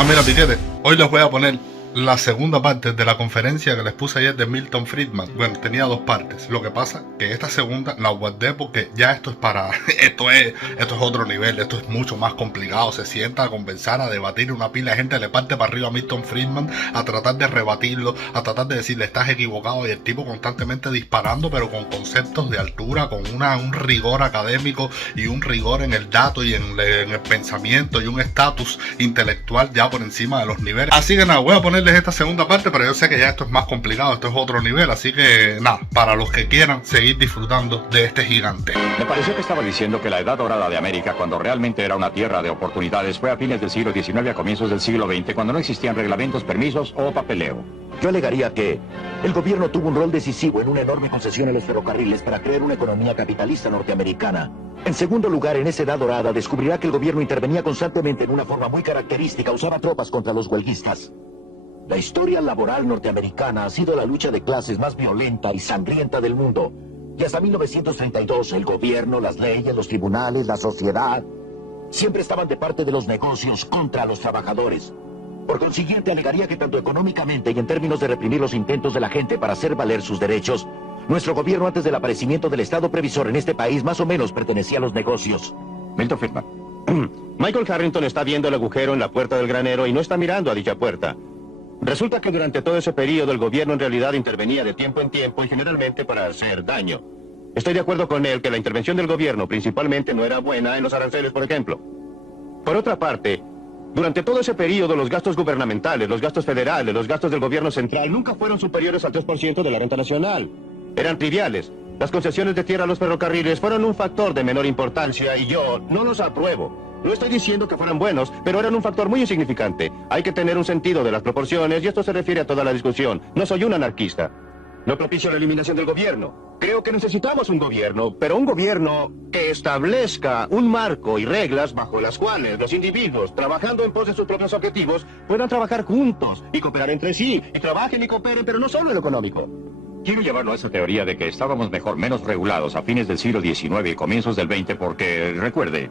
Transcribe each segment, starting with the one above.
Ah, mira, piquete, hoy les voy a poner la segunda parte de la conferencia que les puse ayer de Milton Friedman. Bueno, tenía dos partes. Lo que pasa que esta segunda la guardé porque ya esto es para... Esto es otro nivel, esto es mucho más complicado. Se sienta a conversar, a debatir, una pila de gente le parte para arriba a Milton Friedman, a tratar de rebatirlo, a tratar de decirle estás equivocado, y el tipo constantemente disparando, pero con conceptos de altura, con un rigor académico y un rigor en el dato y en el pensamiento y un estatus intelectual ya por encima de los niveles. Así que nada, voy a ponerles esta segunda parte, pero yo sé que ya esto es más complicado, esto es otro nivel, así que nada, para los que quieran seguir disfrutando de este gigante. Me pareció que estaba diciendo que la edad dorada de América, cuando realmente era una tierra de oportunidades, fue a fines del siglo XIX a comienzos del siglo XX, cuando no existían reglamentos, permisos o papeleo. Yo alegaría que el gobierno tuvo un rol decisivo en una enorme concesión a los ferrocarriles para crear una economía capitalista norteamericana. En segundo lugar, en esa edad dorada descubrirá que el gobierno intervenía constantemente en una forma muy característica, usaba tropas contra los huelguistas. La historia laboral norteamericana ha sido la lucha de clases más violenta y sangrienta del mundo. Y hasta 1932 el gobierno, las leyes, los tribunales, la sociedad, siempre estaban de parte de los negocios contra los trabajadores. Por consiguiente, alegaría que tanto económicamente y en términos de reprimir los intentos de la gente para hacer valer sus derechos, nuestro gobierno antes del aparecimiento del Estado previsor en este país más o menos pertenecía a los negocios. Milton Friedman. Michael Harrington está viendo el agujero en la puerta del granero y no está mirando a dicha puerta. Resulta que durante todo ese periodo el gobierno en realidad intervenía de tiempo en tiempo y generalmente para hacer daño. Estoy de acuerdo con él que la intervención del gobierno principalmente no era buena en los aranceles, por ejemplo. Por otra parte, durante todo ese periodo los gastos gubernamentales, los gastos federales, los gastos del gobierno central nunca fueron superiores al 3% de la renta nacional. Eran triviales. Las concesiones de tierra a los ferrocarriles fueron un factor de menor importancia y yo no los apruebo. No estoy diciendo que fueran buenos, pero eran un factor muy insignificante. Hay que tener un sentido de las proporciones y esto se refiere a toda la discusión. No soy un anarquista. No propicio la eliminación del gobierno. Creo que necesitamos un gobierno, pero un gobierno que establezca un marco y reglas bajo las cuales los individuos, trabajando en pos de sus propios objetivos, puedan trabajar juntos y cooperar entre sí, y trabajen y cooperen, pero no solo en lo económico. Quiero llevarlo a esa teoría de que estábamos mejor, menos regulados a fines del siglo XIX y comienzos del XX porque, recuerde,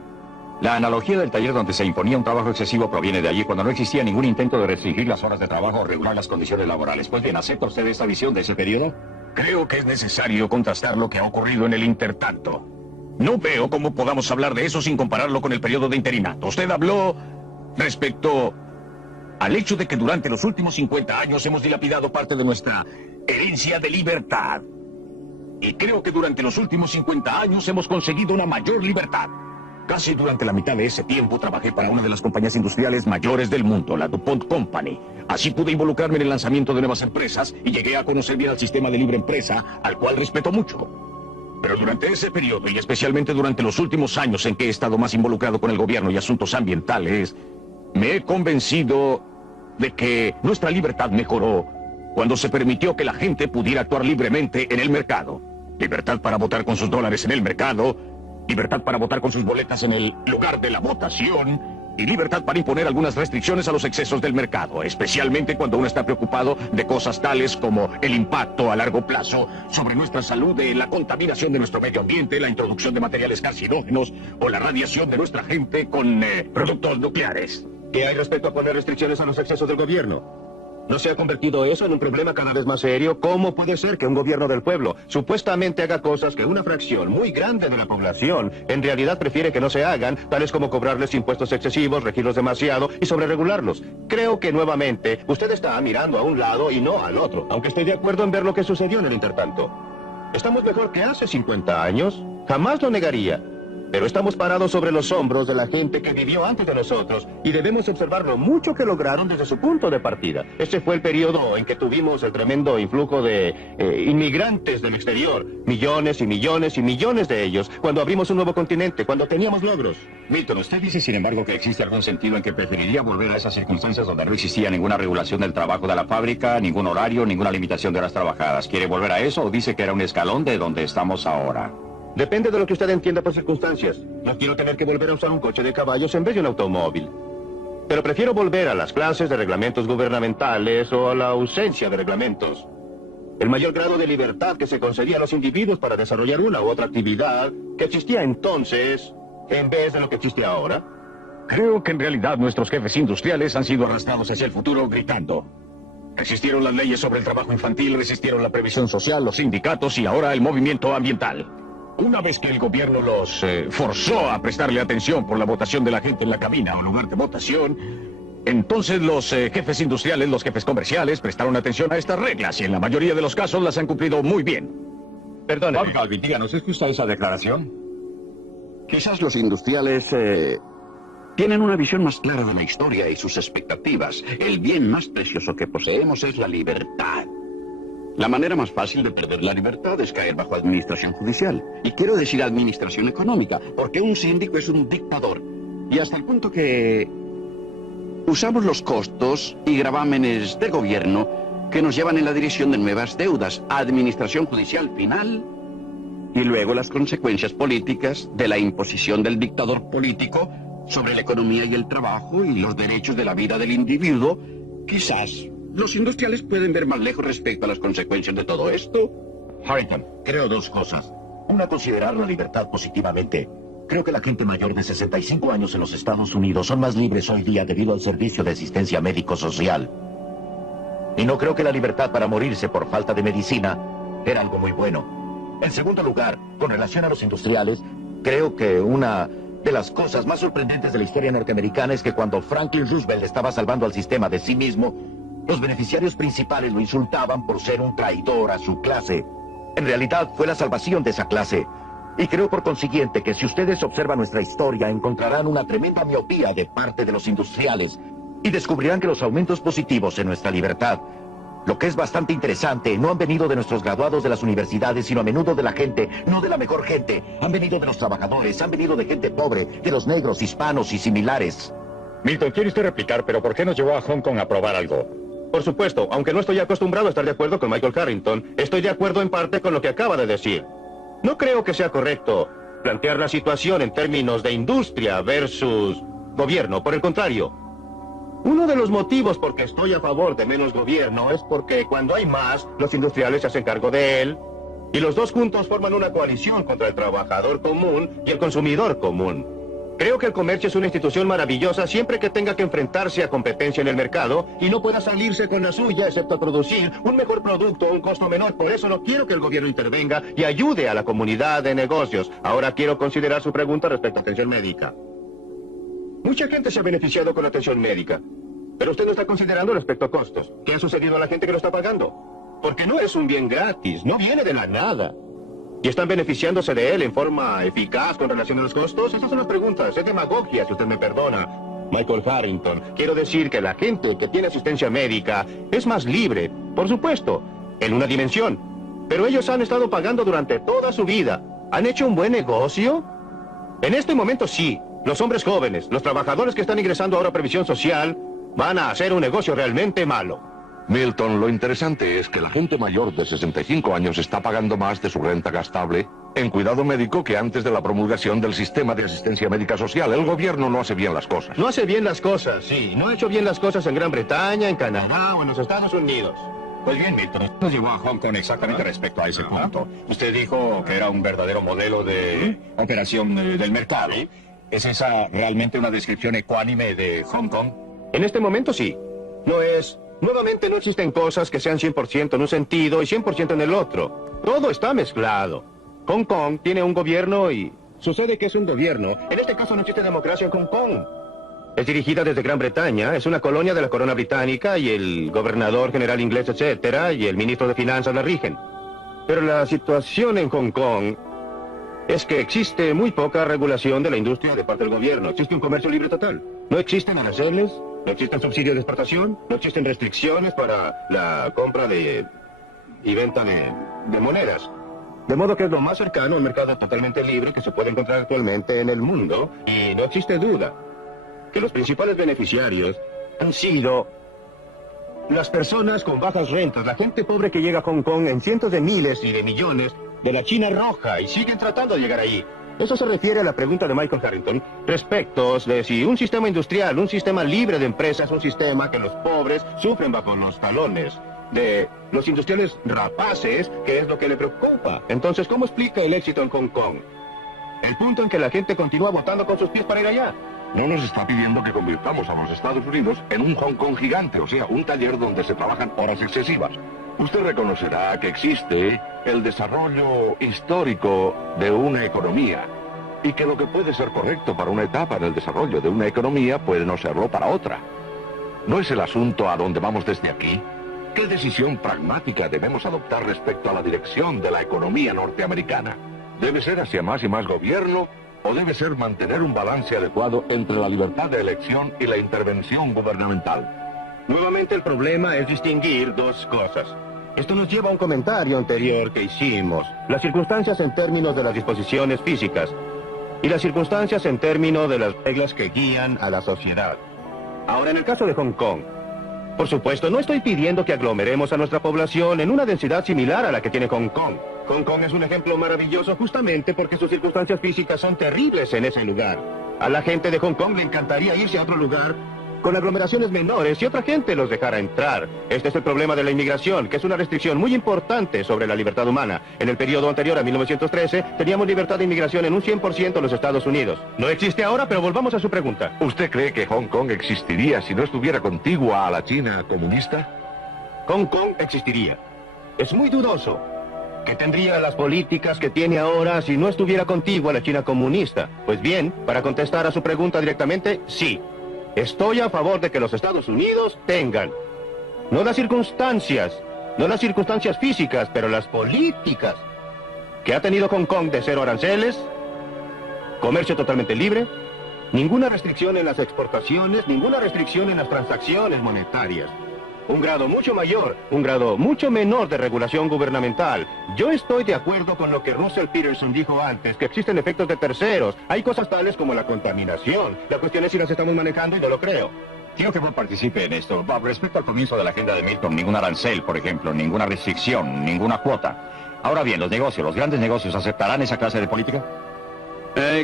la analogía del taller donde se imponía un trabajo excesivo proviene de allí cuando no existía ningún intento de restringir las horas de trabajo o regular las condiciones laborales. Pues bien, ¿acepta usted esta visión de ese periodo? Creo que es necesario contrastar lo que ha ocurrido en el intertanto. No veo cómo podamos hablar de eso sin compararlo con el periodo de interinato. Usted habló respecto al hecho de que durante los últimos 50 años hemos dilapidado parte de nuestra herencia de libertad. Y creo que durante los últimos 50 años hemos conseguido una mayor libertad. Casi durante la mitad de ese tiempo trabajé para una de las compañías industriales mayores del mundo, la DuPont Company. Así pude involucrarme en el lanzamiento de nuevas empresas y llegué a conocer bien al sistema de libre empresa, al cual respeto mucho. Pero durante ese periodo, y especialmente durante los últimos años en que he estado más involucrado con el gobierno y asuntos ambientales, me he convencido de que nuestra libertad mejoró cuando se permitió que la gente pudiera actuar libremente en el mercado. Libertad para votar con sus dólares en el mercado, libertad para votar con sus boletas en el lugar de la votación y libertad para imponer algunas restricciones a los excesos del mercado, especialmente cuando uno está preocupado de cosas tales como el impacto a largo plazo sobre nuestra salud, de la contaminación de nuestro medio ambiente, la introducción de materiales carcinógenos o la radiación de nuestra gente con productos nucleares. ¿Qué hay respecto a poner restricciones a los excesos del gobierno? ¿No se ha convertido eso en un problema cada vez más serio? ¿Cómo puede ser que un gobierno del pueblo supuestamente haga cosas que una fracción muy grande de la población en realidad prefiere que no se hagan, tales como cobrarles impuestos excesivos, regirlos demasiado y sobreregularlos? Creo que nuevamente usted está mirando a un lado y no al otro, aunque estoy de acuerdo en ver lo que sucedió en el intertanto. ¿Estamos mejor que hace 50 años? Jamás lo negaría. Pero estamos parados sobre los hombros de la gente que vivió antes de nosotros y debemos observar lo mucho que lograron desde su punto de partida. Este fue el periodo en que tuvimos el tremendo influjo de inmigrantes del exterior. Millones y millones y millones de ellos. Cuando abrimos un nuevo continente, cuando teníamos logros. Milton, usted dice sin embargo que existe algún sentido en que preferiría volver a esas circunstancias donde no existía ninguna regulación del trabajo de la fábrica, ningún horario, ninguna limitación de horas trabajadas. ¿Quiere volver a eso o dice que era un escalón de donde estamos ahora? Depende de lo que usted entienda por circunstancias. No quiero tener que volver a usar un coche de caballos en vez de un automóvil. Pero prefiero volver a las clases de reglamentos gubernamentales o a la ausencia de reglamentos. El mayor grado de libertad que se concedía a los individuos para desarrollar una u otra actividad que existía entonces en vez de lo que existe ahora. Creo que en realidad nuestros jefes industriales han sido arrastrados hacia el futuro gritando. Resistieron las leyes sobre el trabajo infantil, resistieron la previsión social, los sindicatos y ahora el movimiento ambiental. Una vez que el gobierno los forzó a prestarle atención por la votación de la gente en la cabina o lugar de votación, entonces los jefes industriales, los jefes comerciales prestaron atención a estas reglas y en la mayoría de los casos las han cumplido muy bien. Perdone. Calvin, díganos, ¿es justa esa declaración? Quizás los industriales tienen una visión más clara de la historia y sus expectativas. El bien más precioso que poseemos es la libertad. La manera más fácil de perder la libertad es caer bajo administración judicial. Y quiero decir administración económica, porque un síndico es un dictador. Y hasta el punto que usamos los costos y gravámenes del gobierno que nos llevan en la dirección de nuevas deudas, administración judicial final, y luego las consecuencias políticas de la imposición del dictador político sobre la economía y el trabajo y los derechos de la vida del individuo. Quizás los industriales pueden ver más lejos respecto a las consecuencias de todo esto. Harrington, creo dos cosas. Una, considerar la libertad positivamente. Creo que la gente mayor de 65 años en los Estados Unidos son más libres hoy día debido al servicio de asistencia médico-social. Y no creo que la libertad para morirse por falta de medicina era algo muy bueno. En segundo lugar, con relación a los industriales, creo que una de las cosas más sorprendentes de la historia norteamericana es que cuando Franklin Roosevelt estaba salvando al sistema de sí mismo, los beneficiarios principales lo insultaban por ser un traidor a su clase. En realidad fue la salvación de esa clase. Y creo por consiguiente que si ustedes observan nuestra historia encontrarán una tremenda miopía de parte de los industriales y descubrirán que los aumentos positivos en nuestra libertad, lo que es bastante interesante, no han venido de nuestros graduados de las universidades, sino a menudo de la gente, no de la mejor gente. Han venido de los trabajadores, han venido de gente pobre, de los negros, hispanos y similares. Milton, quiere usted replicar, pero ¿por qué nos llevó a Hong Kong a probar algo? Por supuesto, aunque no estoy acostumbrado a estar de acuerdo con Michael Harrington, estoy de acuerdo en parte con lo que acaba de decir. No creo que sea correcto plantear la situación en términos de industria versus gobierno. Por el contrario, uno de los motivos por que estoy a favor de menos gobierno es porque cuando hay más, los industriales se hacen cargo de él y los dos juntos forman una coalición contra el trabajador común y el consumidor común. Creo que el comercio es una institución maravillosa siempre que tenga que enfrentarse a competencia en el mercado y no pueda salirse con la suya excepto producir un mejor producto a un costo menor. Por eso no quiero que el gobierno intervenga y ayude a la comunidad de negocios. Ahora quiero considerar su pregunta respecto a atención médica. Mucha gente se ha beneficiado con la atención médica, pero usted no está considerando respecto a costos. ¿Qué ha sucedido a la gente que lo está pagando? Porque no es un bien gratis, no viene de la nada. ¿Y están beneficiándose de él en forma eficaz con relación a los costos? Esas son las preguntas. Es demagogia, si usted me perdona. Michael Harrington, quiero decir que la gente que tiene asistencia médica es más libre, por supuesto, en una dimensión. Pero ellos han estado pagando durante toda su vida. ¿Han hecho un buen negocio? En este momento sí. Los hombres jóvenes, los trabajadores que están ingresando ahora a previsión social, van a hacer un negocio realmente malo. Milton, lo interesante es que la gente mayor de 65 años está pagando más de su renta gastable en cuidado médico que antes de la promulgación del sistema de asistencia médica social. El gobierno no hace bien las cosas. No hace bien las cosas, sí. No ha hecho bien las cosas en Gran Bretaña, en Canadá o en los Estados Unidos. Pues bien, Milton, nos llevó a Hong Kong exactamente respecto a ese punto. Usted dijo que era un verdadero modelo de operación del mercado. ¿Es esa realmente una descripción ecuánime de Hong Kong? En este momento sí. No es... Nuevamente no existen cosas que sean 100% en un sentido y 100% en el otro. Todo está mezclado. Hong Kong tiene un gobierno y sucede que es un gobierno. En este caso no existe democracia en Hong Kong. Es dirigida desde Gran Bretaña, es una colonia de la corona británica y el gobernador general inglés, etcétera, y el ministro de finanzas la rigen. Pero la situación en Hong Kong es que existe muy poca regulación de la industria de parte del gobierno. Existe un comercio libre total. No existen aranceles, no existen subsidios de exportación, no existen restricciones para la compra y venta de monedas. De modo que es lo más cercano a un mercado totalmente libre que se puede encontrar actualmente en el mundo. Y no existe duda que los principales beneficiarios han sido las personas con bajas rentas, la gente pobre que llega a Hong Kong en cientos de miles y de millones de la China roja y siguen tratando de llegar ahí. Eso se refiere a la pregunta de Michael Harrington respecto de si un sistema industrial, un sistema libre de empresas, un sistema que los pobres sufren bajo los talones de los industriales rapaces, que es lo que le preocupa. Entonces, ¿cómo explica el éxito en Hong Kong? El punto en que la gente continúa votando con sus pies para ir allá. no nos está pidiendo que convirtamos a los Estados Unidos en un Hong Kong gigante, o sea, un taller donde se trabajan horas excesivas. Usted reconocerá que existe el desarrollo histórico de una economía y que lo que puede ser correcto para una etapa en el desarrollo de una economía puede no serlo para otra. ¿No es el asunto a donde vamos desde aquí? ¿Qué decisión pragmática debemos adoptar respecto a la dirección de la economía norteamericana? ¿Debe ser hacia más y más gobierno o debe ser mantener un balance adecuado entre la libertad de elección y la intervención gubernamental? Nuevamente el problema es distinguir dos cosas. Esto nos lleva a un comentario anterior que hicimos. Las circunstancias en términos de las disposiciones físicas y las circunstancias en términos de las reglas que guían a la sociedad. Ahora, en el caso de Hong Kong, por supuesto, no estoy pidiendo que aglomeremos a nuestra población en una densidad similar a la que tiene Hong Kong. Hong Kong es un ejemplo maravilloso justamente porque sus circunstancias físicas son terribles en ese lugar. A la gente de Hong Kong le encantaría irse a otro lugar con aglomeraciones menores y otra gente los dejara entrar. Este es el problema de la inmigración, que es una restricción muy importante sobre la libertad humana. En el periodo anterior a 1913, teníamos libertad de inmigración en un 100% en los Estados Unidos. No existe ahora, pero volvamos a su pregunta. ¿Usted cree que Hong Kong existiría si no estuviera contigua a la China comunista? Hong Kong existiría. Es muy dudoso que tendría las políticas que tiene ahora si no estuviera contigua a la China comunista. Pues bien, para contestar a su pregunta directamente, sí. Estoy a favor de que los Estados Unidos tengan, no las circunstancias físicas, pero las políticas que ha tenido Hong Kong de cero aranceles, comercio totalmente libre, ninguna restricción en las exportaciones, ninguna restricción en las transacciones monetarias. Un grado mucho mayor, un grado mucho menor de regulación gubernamental. Yo estoy de acuerdo con lo que Russell Peterson dijo antes, que existen efectos de terceros. Hay cosas tales como la contaminación. La cuestión es si las estamos manejando y no lo creo. Quiero que Bob participe en esto. Bob, respecto al comienzo de la agenda de Milton, ningún arancel, por ejemplo, ninguna restricción, ninguna cuota. Ahora bien, los grandes negocios, ¿aceptarán esa clase de política?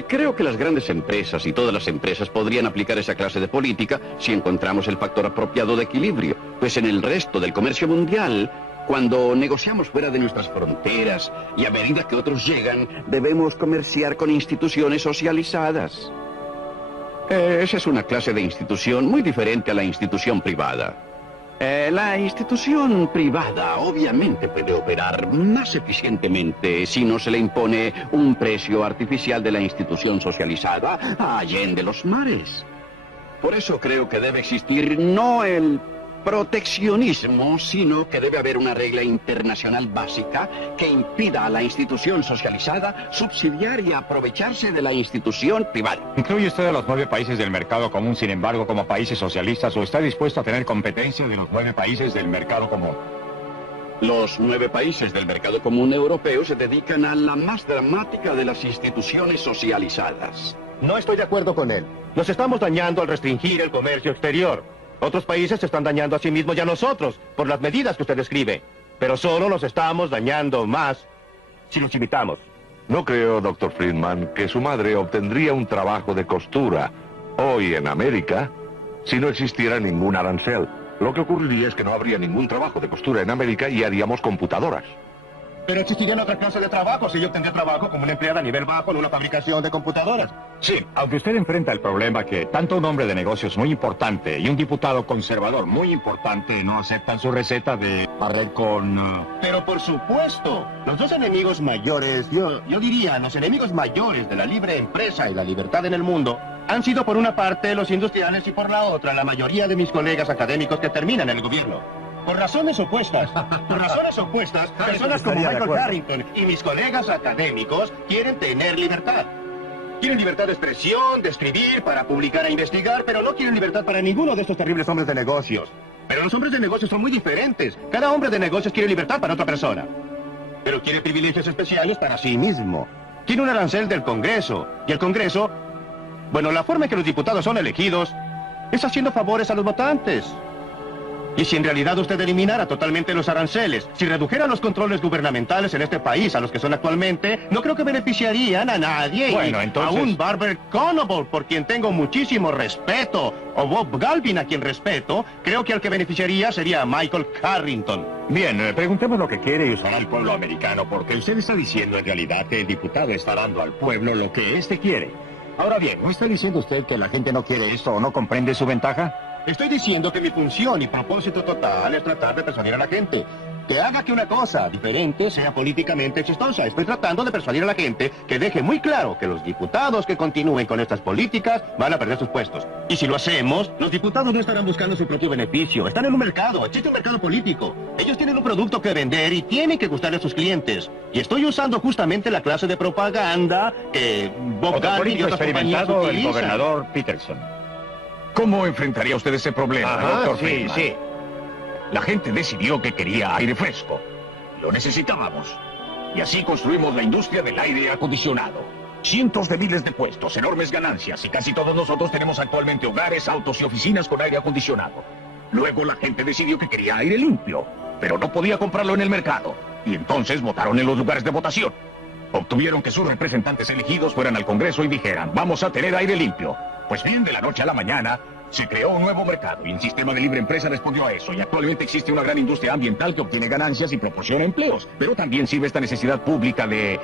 Creo que las grandes empresas y todas las empresas podrían aplicar esa clase de política si encontramos el factor apropiado de equilibrio. Pues en el resto del comercio mundial, cuando negociamos fuera de nuestras fronteras y a medida que otros llegan, debemos comerciar con instituciones socializadas. Esa es una clase de institución muy diferente a la institución privada. La institución privada obviamente puede operar más eficientemente si no se le impone un precio artificial de la institución socializada allende los mares. Por eso creo que debe existir no el proteccionismo, sino que debe haber una regla internacional básica que impida a la institución socializada subsidiar y aprovecharse de la institución privada. ¿Incluye usted a los 9 países del mercado común, sin embargo, como países socialistas, o está dispuesto a tener competencia de los 9 países del mercado común? Los 9 países del mercado común europeo se dedican a la más dramática de las instituciones socializadas. No estoy de acuerdo con él. Nos estamos dañando al restringir el comercio exterior. Otros países se están dañando a sí mismos y a nosotros por las medidas que usted describe. Pero solo nos estamos dañando más si los imitamos. No creo, Dr. Friedman, que su madre obtendría un trabajo de costura hoy en América si no existiera ningún arancel. Lo que ocurriría es que no habría ningún trabajo de costura en América y haríamos computadoras. Pero existirían otras clases de trabajo si yo obtendría trabajo como una empleada a nivel bajo en una fabricación de computadoras. Sí, aunque usted enfrenta el problema que tanto un hombre de negocios muy importante y un diputado conservador muy importante no aceptan su receta de barrer con... Pero por supuesto, los dos enemigos mayores, yo diría, los enemigos mayores de la libre empresa y la libertad en el mundo han sido por una parte los industriales y por la otra la mayoría de mis colegas académicos que terminan en el gobierno. Por razones opuestas, personas como Michael Harrington y mis colegas académicos quieren tener libertad. Quieren libertad de expresión, de escribir, para publicar e investigar, pero no quieren libertad para ninguno de estos terribles hombres de negocios. Pero los hombres de negocios son muy diferentes. Cada hombre de negocios quiere libertad para otra persona. Pero quiere privilegios especiales para sí mismo. Quiere un arancel del Congreso. Y el Congreso, bueno, la forma en que los diputados son elegidos es haciendo favores a los votantes. Y si en realidad usted eliminara totalmente los aranceles, si redujera los controles gubernamentales en este país a los que son actualmente, no creo que beneficiarían a nadie. Bueno, entonces... A un Barber Conable, por quien tengo muchísimo respeto, o Bob Galvin, a quien respeto, creo que al que beneficiaría sería a Michael Harrington. Bien, preguntemos lo que quiere y usará el pueblo americano, porque usted está diciendo en realidad que el diputado está dando al pueblo lo que éste quiere. Ahora bien, ¿no está diciendo usted que la gente no quiere esto o no comprende su ventaja? Estoy diciendo que mi función y propósito total es tratar de persuadir a la gente. Que haga que una cosa diferente sea políticamente chistosa. Estoy tratando de persuadir a la gente que deje muy claro que los diputados que continúen con estas políticas van a perder sus puestos. Y si lo hacemos, los diputados no estarán buscando su propio beneficio. Están en un mercado, existe un mercado político. Ellos tienen un producto que vender y tienen que gustarle a sus clientes. Y estoy usando justamente la clase de propaganda que Bob Otro Gardner y político otras compañías experimentado, el utilizan. gobernador Peterson. ¿Cómo enfrentaría usted ese problema, doctor sí, Friedman? sí. La gente decidió que quería aire fresco. Lo necesitábamos. Y así construimos la industria del aire acondicionado. Cientos de miles de puestos, enormes ganancias, y casi todos nosotros tenemos actualmente hogares, autos y oficinas con aire acondicionado. Luego la gente decidió que quería aire limpio, pero no podía comprarlo en el mercado. Y entonces votaron en los lugares de votación. Obtuvieron que sus representantes elegidos fueran al Congreso y dijeran, vamos a tener aire limpio. Pues bien, de la noche a la mañana, se creó un nuevo mercado y el sistema de libre empresa respondió a eso. Y actualmente existe una gran industria ambiental que obtiene ganancias y proporciona empleos. Pero también sirve esta necesidad pública de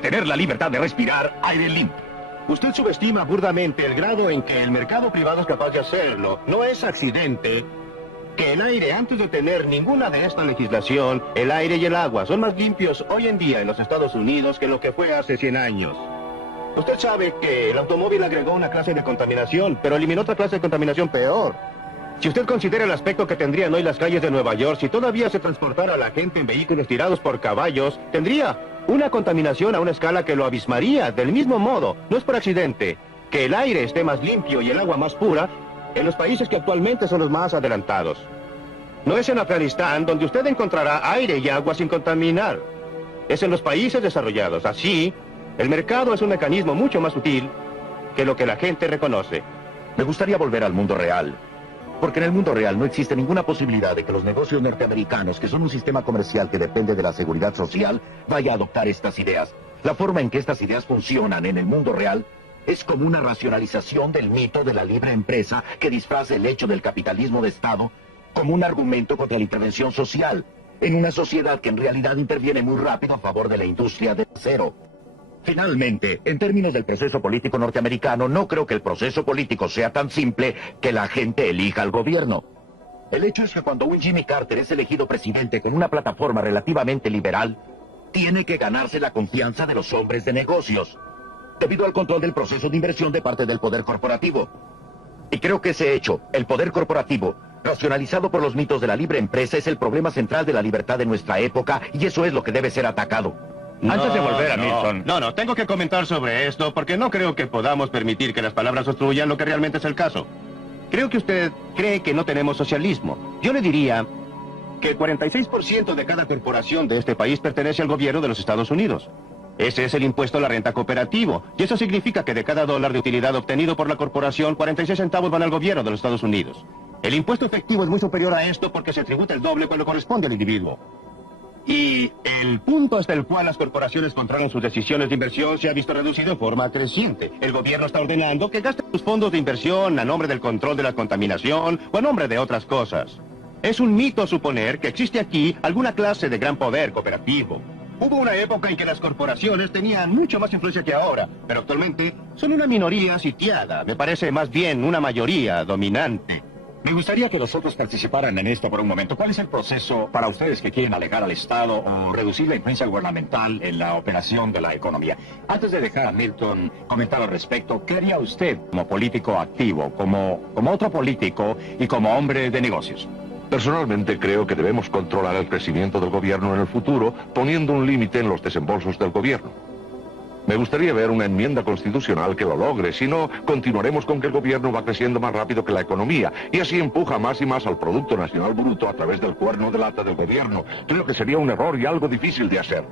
tener la libertad de respirar aire limpio. Usted subestima burdamente el grado en que el mercado privado es capaz de hacerlo. No es accidente que el aire, antes de tener ninguna de esta legislación, el aire y el agua son más limpios hoy en día en los Estados Unidos que lo que fue hace 100 años. Usted sabe que el automóvil agregó una clase de contaminación, pero eliminó otra clase de contaminación peor. Si usted considera el aspecto que tendrían hoy las calles de Nueva York, si todavía se transportara a la gente en vehículos tirados por caballos, tendría una contaminación a una escala que lo abismaría. Del mismo modo, no es por accidente que el aire esté más limpio y el agua más pura en los países que actualmente son los más adelantados. No es en Afganistán donde usted encontrará aire y agua sin contaminar. Es en los países desarrollados. Así, el mercado es un mecanismo mucho más útil que lo que la gente reconoce. Me gustaría volver al mundo real, porque en el mundo real no existe ninguna posibilidad de que los negocios norteamericanos, que son un sistema comercial que depende de la seguridad social, vaya a adoptar estas ideas. La forma en que estas ideas funcionan en el mundo real es como una racionalización del mito de la libre empresa que disfraza el hecho del capitalismo de Estado como un argumento contra la intervención social, en una sociedad que en realidad interviene muy rápido a favor de la industria del acero. Finalmente, en términos del proceso político norteamericano, no creo que el proceso político sea tan simple que la gente elija al gobierno. El hecho es que cuando un Jimmy Carter es elegido presidente con una plataforma relativamente liberal, tiene que ganarse la confianza de los hombres de negocios, debido al control del proceso de inversión de parte del poder corporativo. Y creo que ese hecho, el poder corporativo, racionalizado por los mitos de la libre empresa, es el problema central de la libertad de nuestra época, y eso es lo que debe ser atacado. Antes de volver a Milton. No, tengo que comentar sobre esto porque no creo que podamos permitir que las palabras obstruyan lo que realmente es el caso. Creo que usted cree que no tenemos socialismo. Yo le diría que el 46% de cada corporación de este país pertenece al gobierno de los Estados Unidos. Ese es el impuesto a la renta cooperativo. Y eso significa que de cada dólar de utilidad obtenido por la corporación, 46 centavos van al gobierno de los Estados Unidos. El impuesto efectivo es muy superior a esto porque se tributa el doble cuando corresponde al individuo. Y el punto hasta el cual las corporaciones controlan sus decisiones de inversión se ha visto reducido en forma creciente. El gobierno está ordenando que gasten sus fondos de inversión a nombre del control de la contaminación o a nombre de otras cosas. Es un mito suponer que existe aquí alguna clase de gran poder cooperativo. Hubo una época en que las corporaciones tenían mucho más influencia que ahora, pero actualmente son una minoría sitiada. Me parece más bien una mayoría dominante. Me gustaría que los otros participaran en esto por un momento. ¿Cuál es el proceso para ustedes que quieren alejar al Estado o reducir la influencia gubernamental en la operación de la economía? Antes de dejar a Milton comentar al respecto, ¿qué haría usted como político activo, como otro político y como hombre de negocios? Personalmente creo que debemos controlar el crecimiento del gobierno en el futuro, poniendo un límite en los desembolsos del gobierno. Me gustaría ver una enmienda constitucional que lo logre, si no, continuaremos con que el gobierno va creciendo más rápido que la economía, y así empuja más y más al Producto Nacional Bruto a través del cuerno de lata del gobierno. Creo que sería un error y algo difícil de hacer.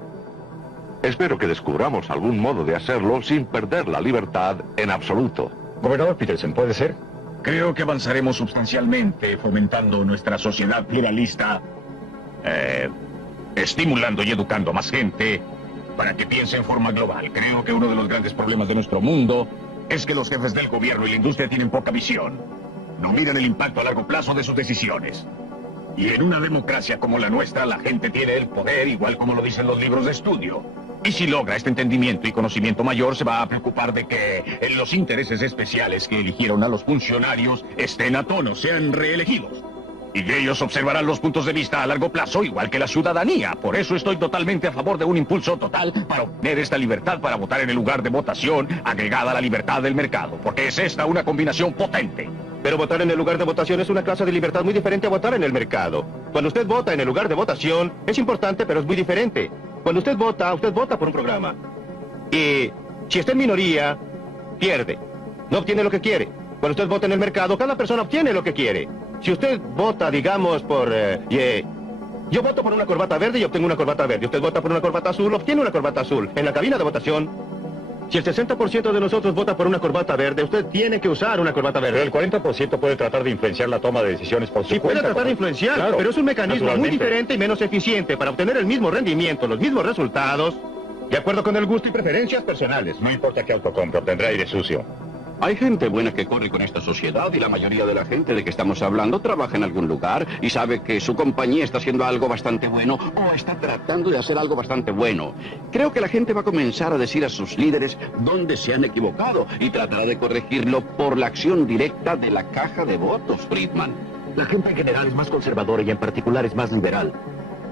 Espero que descubramos algún modo de hacerlo sin perder la libertad en absoluto. Gobernador Peterson, ¿puede ser? Creo que avanzaremos sustancialmente fomentando nuestra sociedad pluralista, estimulando y educando a más gente para que piense en forma global. Creo que uno de los grandes problemas de nuestro mundo es que los jefes del gobierno y la industria tienen poca visión. No miran el impacto a largo plazo de sus decisiones. Y en una democracia como la nuestra, la gente tiene el poder, igual como lo dicen los libros de estudio. Y si logra este entendimiento y conocimiento mayor, se va a preocupar de que los intereses especiales que eligieron a los funcionarios estén a tono, sean reelegidos. Y ellos observarán los puntos de vista a largo plazo, igual que la ciudadanía. Por eso estoy totalmente a favor de un impulso total para obtener esta libertad para votar en el lugar de votación, agregada a la libertad del mercado, porque es esta una combinación potente. Pero votar en el lugar de votación es una clase de libertad muy diferente a votar en el mercado. Cuando usted vota en el lugar de votación, es importante, pero es muy diferente. Cuando usted vota por un programa. Y si está en minoría, pierde. No obtiene lo que quiere. Cuando usted vota en el mercado, cada persona obtiene lo que quiere. Si usted vota, digamos, por... yo voto por una corbata verde y obtengo una corbata verde. Usted vota por una corbata azul, obtiene una corbata azul. En la cabina de votación, si el 60% de nosotros vota por una corbata verde, usted tiene que usar una corbata verde. Pero el 40% puede tratar de influenciar la toma de decisiones por su Sí, puede cuenta. tratar de influenciar, Claro, pero es un mecanismo muy naturalmente. diferente y menos eficiente para obtener el mismo rendimiento, los mismos resultados, de acuerdo con el gusto y preferencias personales. No importa qué auto compre, obtendrá aire sucio. Hay gente buena que corre con esta sociedad y la mayoría de la gente de que estamos hablando trabaja en algún lugar y sabe que su compañía está haciendo algo bastante bueno o está tratando de hacer algo bastante bueno. Creo que la gente va a comenzar a decir a sus líderes dónde se han equivocado y tratará de corregirlo por la acción directa de la caja de votos, Friedman. La gente en general es más conservadora y en particular es más liberal.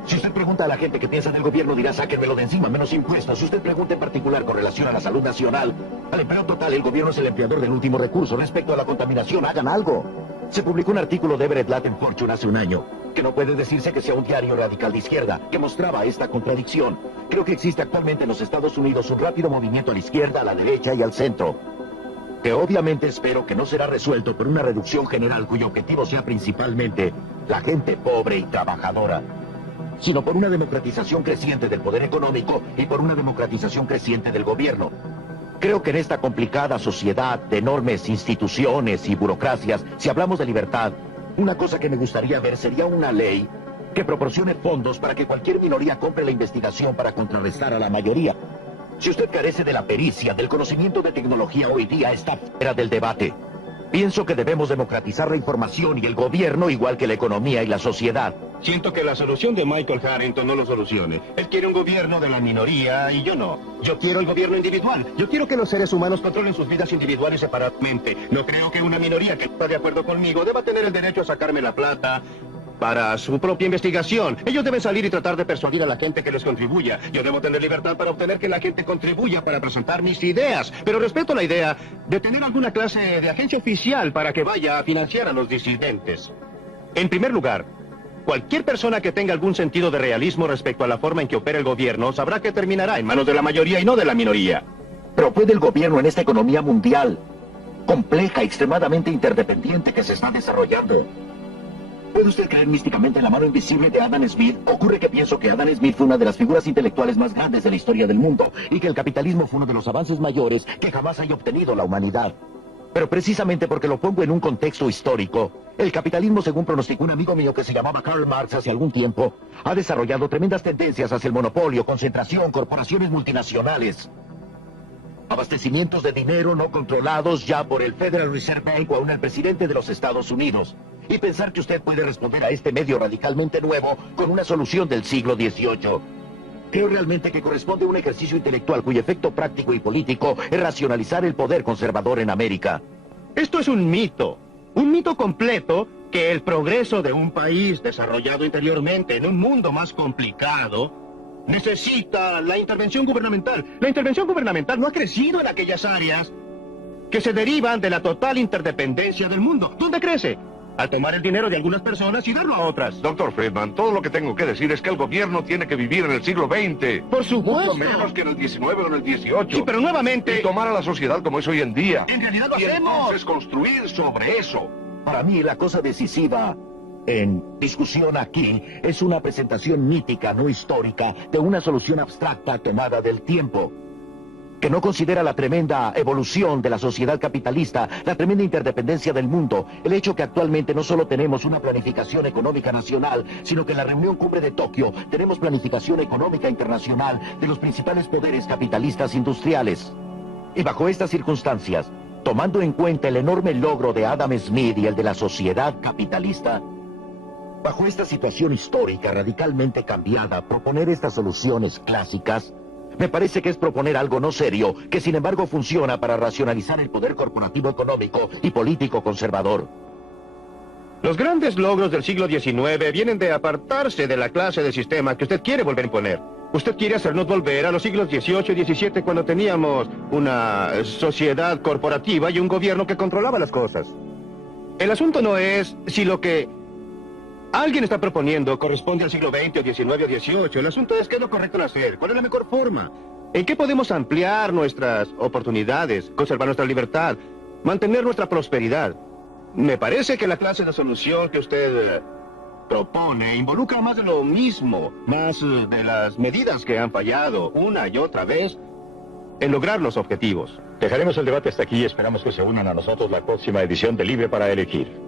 Si usted pregunta a la gente qué piensa del gobierno, dirá sáquenmelo de encima, menos impuestos. Si usted pregunta en particular con relación a la salud nacional, al empleo total, el gobierno es el empleador del último recurso. Respecto a la contaminación, hagan algo. Se publicó un artículo de Everett Latin Fortune hace un año, que no puede decirse que sea un diario radical de izquierda, que mostraba esta contradicción. Creo que existe actualmente en los Estados Unidos un rápido movimiento a la izquierda, a la derecha y al centro, que obviamente espero que no será resuelto por una reducción general cuyo objetivo sea principalmente la gente pobre y trabajadora, sino por una democratización creciente del poder económico y por una democratización creciente del gobierno. Creo que en esta complicada sociedad de enormes instituciones y burocracias, si hablamos de libertad, una cosa que me gustaría ver sería una ley que proporcione fondos para que cualquier minoría compre la investigación para contrarrestar a la mayoría. Si usted carece de la pericia, del conocimiento de tecnología hoy día, está fuera del debate. Pienso que debemos democratizar la información y el gobierno igual que la economía y la sociedad. Siento que la solución de Michael Harrington no lo solucione. Él quiere un gobierno de la minoría y yo no. Yo quiero el gobierno individual. Yo quiero que los seres humanos controlen sus vidas individuales separadamente. No creo que una minoría que está de acuerdo conmigo deba tener el derecho a sacarme la plata para su propia investigación. Ellos deben salir y tratar de persuadir a la gente que les contribuya. Yo debo tener libertad para obtener que la gente contribuya para presentar mis ideas. Pero respeto la idea de tener alguna clase de agencia oficial para que vaya a financiar a los disidentes. En primer lugar, cualquier persona que tenga algún sentido de realismo respecto a la forma en que opera el gobierno sabrá que terminará en manos de la mayoría y no de la minoría. Pero puede el gobierno en esta economía mundial, compleja, extremadamente interdependiente que se está desarrollando. ¿Puede usted creer místicamente en la mano invisible de Adam Smith? Ocurre que pienso que Adam Smith fue una de las figuras intelectuales más grandes de la historia del mundo y que el capitalismo fue uno de los avances mayores que jamás haya obtenido la humanidad. Pero precisamente porque lo pongo en un contexto histórico, el capitalismo, según pronosticó un amigo mío que se llamaba Karl Marx hace algún tiempo, ha desarrollado tremendas tendencias hacia el monopolio, concentración, corporaciones multinacionales, abastecimientos de dinero no controlados ya por el Federal Reserve Bank o aún el presidente de los Estados Unidos. Y pensar que usted puede responder a este medio radicalmente nuevo con una solución del siglo XVIII. Creo realmente que corresponde a un ejercicio intelectual cuyo efecto práctico y político es racionalizar el poder conservador en América. Esto es un mito completo que el progreso de un país desarrollado interiormente en un mundo más complicado necesita la intervención gubernamental. La intervención gubernamental no ha crecido en aquellas áreas que se derivan de la total interdependencia del mundo. ¿Dónde crece? Al tomar el dinero de algunas personas y darlo a otras. Doctor Friedman, todo lo que tengo que decir es que el gobierno tiene que vivir en el siglo XX. Por supuesto. Mucho menos que en el XIX o en el XVIII. Sí, pero nuevamente... Y tomar a la sociedad como es hoy en día. En realidad lo y hacemos. entonces construir sobre eso. Para mí, la cosa decisiva en discusión aquí es una presentación mítica, no histórica, de una solución abstracta tomada del tiempo, que no considera la tremenda evolución de la sociedad capitalista, la tremenda interdependencia del mundo, el hecho que actualmente no solo tenemos una planificación económica nacional, sino que en la reunión cumbre de Tokio tenemos planificación económica internacional de los principales poderes capitalistas industriales. Y bajo estas circunstancias, tomando en cuenta el enorme logro de Adam Smith y el de la sociedad capitalista, bajo esta situación histórica radicalmente cambiada, proponer estas soluciones clásicas Me parece que es proponer algo no serio, que sin embargo funciona para racionalizar el poder corporativo económico y político conservador. Los grandes logros del siglo XIX vienen de apartarse de la clase de sistema que usted quiere volver a imponer. Usted quiere hacernos volver a los siglos XVIII y XVII cuando teníamos una sociedad corporativa y un gobierno que controlaba las cosas. El asunto no es si lo que alguien está proponiendo corresponde al siglo XX o XIX o XVIII. El asunto es qué es lo correcto de hacer, cuál es la mejor forma, en qué podemos ampliar nuestras oportunidades, conservar nuestra libertad, mantener nuestra prosperidad. Me parece que la clase de solución que usted propone involucra más de lo mismo, más de las medidas que han fallado una y otra vez en lograr los objetivos. Dejaremos el debate hasta aquí y esperamos que se unan a nosotros la próxima edición de Libre para Elegir.